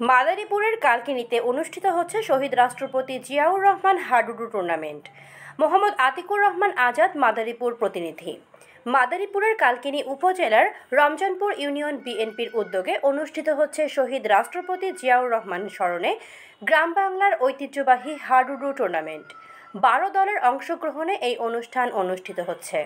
মাদারীপুরের কালকিনিতে অনুষ্ঠিত হচ্ছে শহীদ রাষ্ট্রপতি জিয়াউর রহমান হাডুডু টুর্নামেন্ট। মোহাম্মদ আতিকুর রহমান আজাদ, মাদারীপুর প্রতিনিধি। মাদারীপুরের কালকিনি উপজেলার রমজানপুর ইউনিয়ন বিএনপির উদ্যোগে অনুষ্ঠিত হচ্ছে শহীদ রাষ্ট্রপতি জিয়াউর রহমান স্মরণে গ্রাম বাংলার ঐতিহ্যবাহী হাডুডু টুর্নামেন্ট। 12 দলের অংশগ্রহণে এই অনুষ্ঠান অনুষ্ঠিত হচ্ছে।